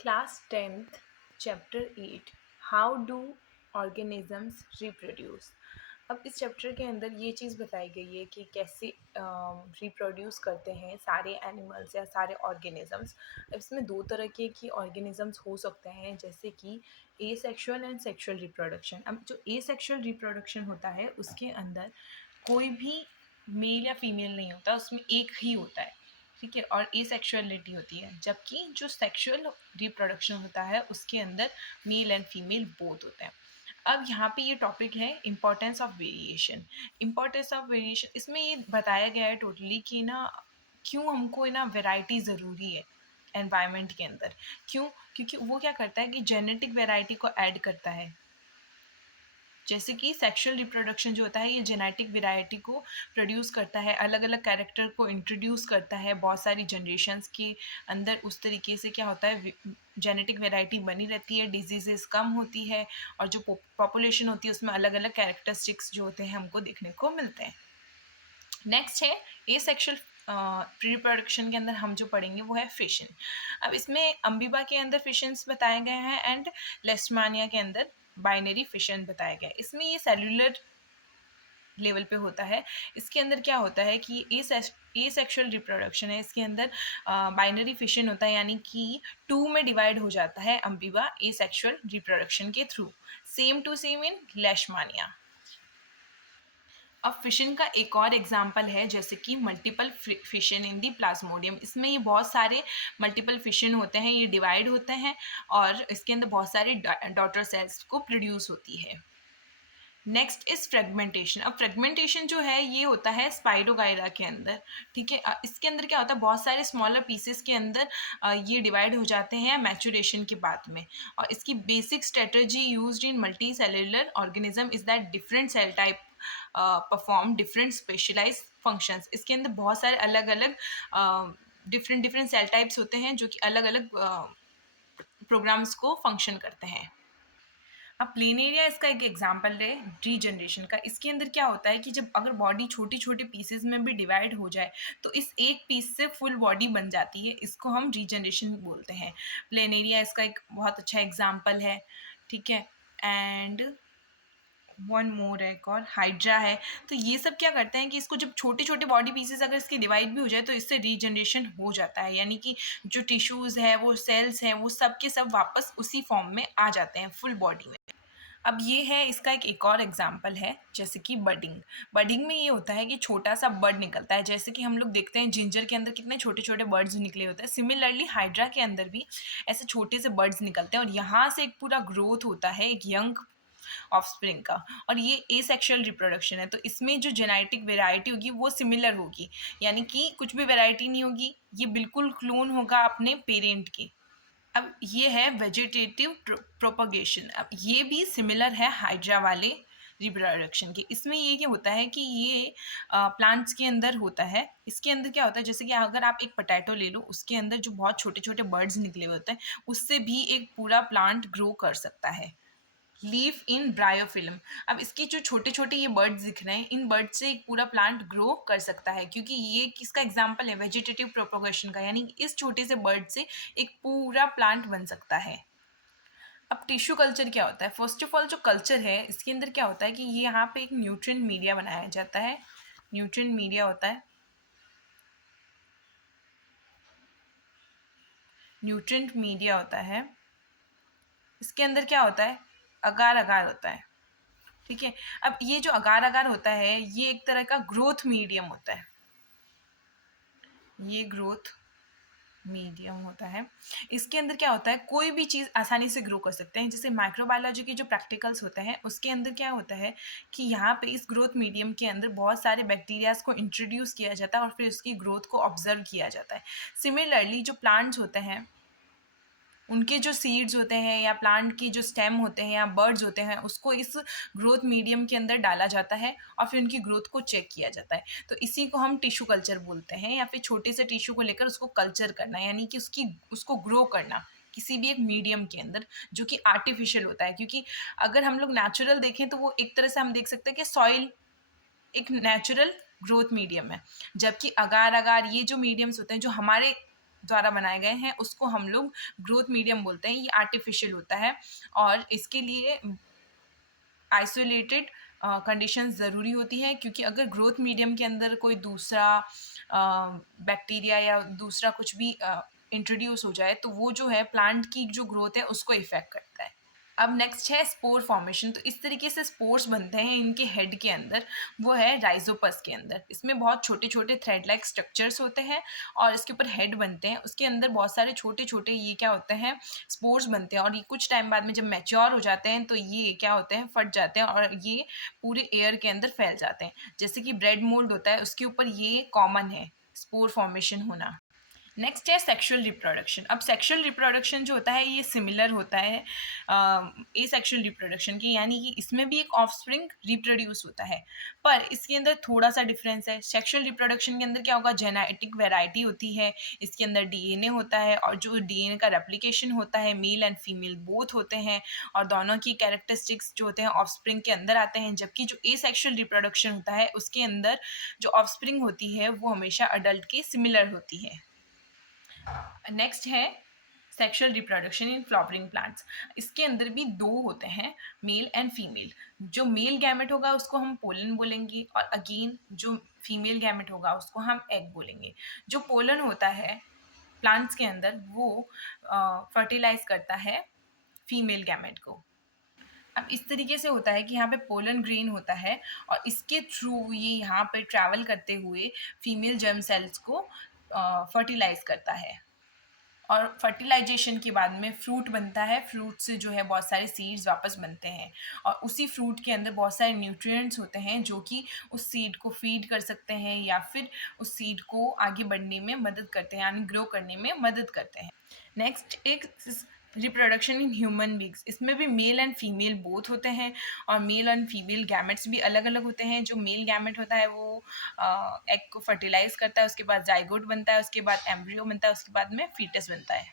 Class 10th, Chapter 8 How do organisms reproduce? अब इस chapter के अंदर ये चीज़ बताई गई है कि कैसे रिप्रोड्यूस करते हैं सारे एनिमल्स या सारे ऑर्गेनिजम्स। अब इसमें दो तरह के की ऑर्गेनिजम्स हो सकते हैं, जैसे कि ए सेक्शुअल एंड सेक्शुअल रिप्रोडक्शन। अब जो ए सेक्शुअल रिप्रोडक्शन होता है उसके अंदर कोई भी मेल या फीमेल नहीं होता, उसमें एक ही होता है, ठीक है, और एसेक्सुअलिटी होती है। जबकि जो सेक्सुअल रिप्रोडक्शन होता है उसके अंदर मेल एंड फीमेल बोथ होते हैं। अब यहाँ पे ये टॉपिक है importance of variation. Importance of variation इसमें ये बताया गया है टोटली कि ना क्यों हमको ना वैरायटी ज़रूरी है एनवायरनमेंट के अंदर। क्यों? क्योंकि वो क्या करता है कि जेनेटिक वैरायटी को ऐड करता है। जैसे कि सेक्सुअल रिप्रोडक्शन जो होता है ये जेनेटिक वैरायटी को प्रोड्यूस करता है, अलग अलग कैरेक्टर को इंट्रोड्यूस करता है बहुत सारी जनरेशन्स के अंदर। उस तरीके से क्या होता है, जेनेटिक वैरायटी बनी रहती है, डिजीजेस कम होती है, और जो पॉपुलेशन होती है उसमें अलग अलग कैरेक्टरिस्टिक्स जो होते हैं हमको देखने को मिलते हैं। नेक्स्ट है ए सेक्शुअल रिप्रोडक्शन के अंदर हम जो पढ़ेंगे वो है फिशन। अब इसमें अम्बीबा के अंदर फिशंस बताए गए हैं एंड लेस्टमानिया के अंदर बाइनरी फिशन बताया गया है। इसमें ये सेलुलर लेवल पे होता है। इसके अंदर क्या होता है कि ए सेक्शुअल रिप्रोडक्शन है, इसके अंदर बाइनरी फिशन होता है, यानी कि 2 में डिवाइड हो जाता है अम्बीबा ए सेक्शुअल रिप्रोडक्शन के through. Same to same in Leishmania. अब फिशन का एक और एग्जाम्पल है जैसे कि multiple fission in the Plasmodium. इसमें ये बहुत सारे मल्टीपल फिशन होते हैं, ये डिवाइड होते हैं और इसके अंदर बहुत सारे डॉटर सेल्स को प्रोड्यूस होती है। Next is fragmentation. अब फ्रेगमेंटेशन जो है ये होता है स्पाइरोगाइरा के अंदर, ठीक है। इसके अंदर क्या होता है, बहुत सारे स्मॉलर पीसेस के अंदर ये डिवाइड हो जाते हैं मैचुरेशन के बाद में। और इसकी basic strategy used in multicellular organism is that different cell type perform different specialise functions. इसके अंदर बहुत सारे अलग अलग डिफरेंट डिफरेंट सेल टाइप्स होते हैं जो कि अलग अलग प्रोग्राम्स को फंक्शन करते हैं। अब प्लेन एरिया इसका एक एग्जांपल है रीजनरेशन का। इसके अंदर क्या होता है कि जब अगर बॉडी छोटे छोटे पीसेस में भी डिवाइड हो जाए तो इस एक पीस से फुल बॉडी बन जाती है, इसको हम रीजनरेशन बोलते हैं। प्लेन एरिया इसका एक बहुत अच्छा एग्जांपल है, ठीक है। एंड वन मोर है, एक और हाइड्रा है। तो ये सब क्या करते हैं कि इसको जब छोटे छोटे बॉडी पीसेस अगर इसके डिवाइड भी हो जाए तो इससे रीजनरेशन हो जाता है, यानी कि जो टिश्यूज़ है वो सेल्स हैं वो सब के सब वापस उसी फॉर्म में आ जाते हैं फुल बॉडी में। अब ये है इसका एक और एग्जांपल है जैसे कि बडिंग। बडिंग में ये होता है कि छोटा सा बर्ड निकलता है, जैसे कि हम लोग देखते हैं जिंजर के अंदर कितने छोटे छोटे बर्ड्स निकले होते हैं। सिमिलरली हाइड्रा के अंदर भी ऐसे छोटे से बर्ड्स निकलते हैं और यहाँ से एक पूरा ग्रोथ होता है एक यंग ऑफस्प्रिंग का। और ये एसेक्सुअल रिप्रोडक्शन है, तो इसमें जो जेनेटिक वेराइटी होगी वो सिमिलर होगी, यानी कि कुछ भी वेराइटी नहीं होगी, ये बिल्कुल क्लोन होगा अपने पेरेंट की। अब ये है वेजिटेटिव प्रोपगेशन। अब ये भी सिमिलर है हाइड्रा वाले रिप्रोडक्शन के। इसमें ये क्या होता है कि ये प्लांट्स के अंदर होता है। इसके अंदर क्या होता है, जैसे कि अगर आप एक पोटैटो ले लो, उसके अंदर जो बहुत छोटे छोटे बर्ड्स निकले हुए होते हैं उससे भी एक पूरा प्लांट ग्रो कर सकता है। लीफ इन ब्रायोफिल्म। अब इसके जो छोटे छोटे ये बर्ड्स दिख रहे हैं, इन बर्ड से एक पूरा प्लांट ग्रो कर सकता है, क्योंकि ये किसका एग्जाम्पल है, वेजिटेटिव प्रोपोगेशन का, यानी इस छोटे से बर्ड से एक पूरा प्लांट बन सकता है। अब टिश्यू कल्चर क्या होता है? फर्स्ट ऑफ ऑल जो कल्चर है इसके अंदर क्या होता है कि ये यहाँ पे एक न्यूट्रिएंट मीडिया बनाया जाता है। न्यूट्रिएंट मीडिया होता है, न्यूट्रिएंट मीडिया होता है। इसके अंदर क्या होता है, अगार अगार होता है, ठीक है। अब ये जो अगार अगार होता है ये एक तरह का ग्रोथ मीडियम होता है, ये ग्रोथ मीडियम होता है। इसके अंदर क्या होता है, कोई भी चीज़ आसानी से ग्रो कर सकते हैं। जैसे माइक्रोबायोलॉजी के जो प्रैक्टिकल्स होते हैं उसके अंदर क्या होता है कि यहाँ पे इस ग्रोथ मीडियम के अंदर बहुत सारे बैक्टीरियाज को इंट्रोड्यूस किया जाता है और फिर उसकी ग्रोथ को ऑब्जर्व किया जाता है। सिमिलरली जो प्लांट्स होते हैं उनके जो सीड्स होते हैं या प्लांट की जो स्टेम होते हैं या बर्ड्स होते हैं उसको इस ग्रोथ मीडियम के अंदर डाला जाता है और फिर उनकी ग्रोथ को चेक किया जाता है। तो इसी को हम टिश्यू कल्चर बोलते हैं, या फिर छोटे से टिश्यू को लेकर उसको कल्चर करना, यानी कि उसको ग्रो करना किसी भी एक मीडियम के अंदर जो कि आर्टिफिशियल होता है। क्योंकि अगर हम लोग नेचुरल देखें तो वो एक तरह से हम देख सकते हैं कि सॉइल एक नेचुरल ग्रोथ मीडियम है, जबकि अगार अगार ये जो मीडियम्स होते हैं जो हमारे द्वारा बनाए गए हैं उसको हम लोग ग्रोथ मीडियम बोलते हैं। ये आर्टिफिशियल होता है और इसके लिए आइसोलेटेड कंडीशंस ज़रूरी होती हैं, क्योंकि अगर ग्रोथ मीडियम के अंदर कोई दूसरा बैक्टीरिया या दूसरा कुछ भी इंट्रोड्यूस हो जाए तो वो जो है प्लांट की जो ग्रोथ है उसको इफ़ेक्ट करता है। अब नेक्स्ट है स्पोर फॉर्मेशन। तो इस तरीके से स्पोर्स बनते हैं इनके हेड के अंदर, वो है राइजोपस के अंदर। इसमें बहुत छोटे छोटे थ्रेड लाइक स्ट्रक्चर्स होते हैं और इसके ऊपर हेड बनते हैं। उसके अंदर बहुत सारे छोटे छोटे ये क्या होते हैं, स्पोर्स बनते हैं और ये कुछ टाइम बाद में जब मैच्योर हो जाते हैं तो ये क्या होते हैं, फट जाते हैं और ये पूरे एयर के अंदर फैल जाते हैं। जैसे कि ब्रेड मोल्ड होता है उसके ऊपर ये कॉमन है स्पोर फॉर्मेशन होना। नेक्स्ट है सेक्सुअल रिप्रोडक्शन। अब सेक्सुअल रिप्रोडक्शन जो होता है ये सिमिलर होता है ए सेक्सुअल रिप्रोडक्शन की, यानी कि इसमें भी एक ऑफस्प्रिंग रिप्रोड्यूस होता है, पर इसके अंदर थोड़ा सा डिफरेंस है। सेक्सुअल रिप्रोडक्शन के अंदर क्या होगा, जेनेटिक वैरायटी होती है, इसके अंदर डीएनए होता है और जो डीएनए का रेप्लिकेशन होता है मेल एंड फीमेल बोथ होते हैं और दोनों की कैरेक्टरिस्टिक्स जो होते हैं ऑफस्प्रिंग के अंदर आते हैं। जबकि जो ए सेक्सुअल रिप्रोडक्शन होता है उसके अंदर जो ऑफस्प्रिंग होती है वो हमेशा अडल्ट के सिमिलर होती है। नेक्स्ट है sexual reproduction in flowering plants. इसके अंदर भी दो होते हैं, मेल एंड फीमेल। जो मेल गैमेट होगा उसको हम पोलन बोलेंगे और अगेन जो फीमेल गैमेट होगा उसको हम एग बोलेंगे। जो पोलन होता है प्लांट्स के अंदर वो फर्टिलाइज करता है फीमेल गैमेट को। अब इस तरीके से होता है कि यहाँ पे पोलन ग्रेन होता है और इसके थ्रू ये यहाँ पे ट्रैवल करते हुए फीमेल जर्म सेल्स को फर्टिलाइज करता है और फर्टिलाइजेशन के बाद में फ्रूट बनता है। फ्रूट से जो है बहुत सारे सीड्स वापस बनते हैं और उसी फ्रूट के अंदर बहुत सारे न्यूट्रिएंट्स होते हैं जो कि उस सीड को फीड कर सकते हैं या फिर उस सीड को आगे बढ़ने में मदद करते हैं, यानी ग्रो करने में मदद करते हैं। नेक्स्ट एक रिप्रोडक्शन इन ह्यूमन बींग्स। इसमें भी मेल एंड फीमेल बोथ होते हैं और मेल एंड फीमेल गैमेट्स भी अलग अलग होते हैं। जो मेल गैमेट होता है वो एग को फर्टिलाइज करता है, उसके बाद जाइगोट बनता है, उसके बाद एम्ब्रियो बनता है, उसके बाद में फीटस बनता है।